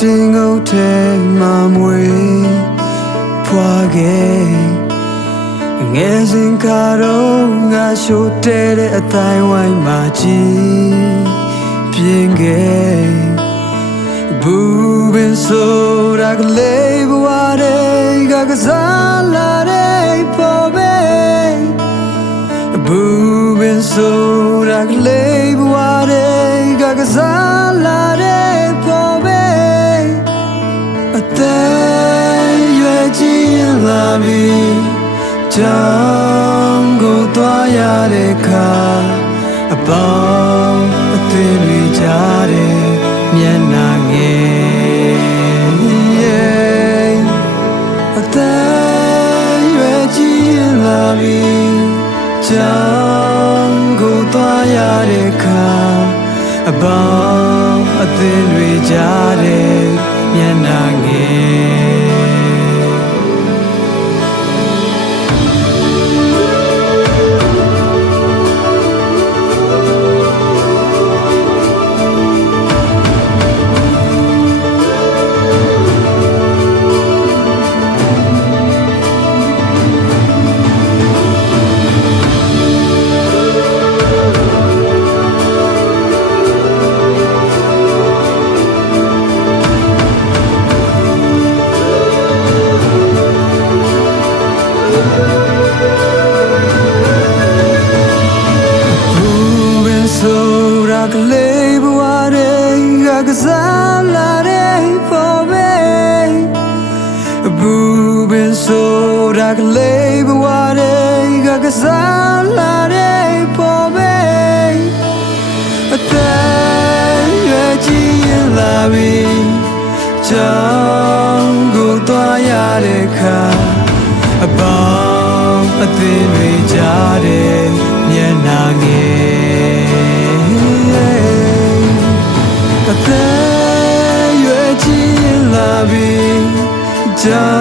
တင်ငုတ်ထဲမှာမွေဖွာခဲ့ငယ်စဉ်ကတော့ငါရှို့တဲ့အတိုင်းဝိုင်းမှာကြည်ပြင်းခဲ့ဘူးပင်ဆိုတာကလေးဘဝတွေကကစားလာတဲ့ပေါ်ပဲဘူးပင်ဆိုတာကလေးဘဝတွေကကစားလာတဲ့ပေါ်ပဲအသက်ရွယ်ကြီးလာပြီကြောင်းကိုသွားရတဲ့ခါအပေါင်းအသင်တွေကြားတဲ့မျက်နှာငယ်အသက်ရွယ်ကြီးလာပြီကြောင်းကိုသွားရတဲ့ခါအပေါင်းအသင်တွေကြားတဲ့မျက်နှာငယ်ကလေးဘဝတွေကကစားလာတဲ့ပေါ်ပဲဘူးပင်ဆိုတာကလေးဘဝတွေကကစားလာတဲ့ပေါ်ပဲအသက်ရွယ်ကြီးလာပြီကြောင်းကိုသွားရတဲ့ခါအပေါင်းအသင်တွေကြားတဲ့မျက်နှာငယ်အသက်ရွယ်ကြီးလာပြီကြော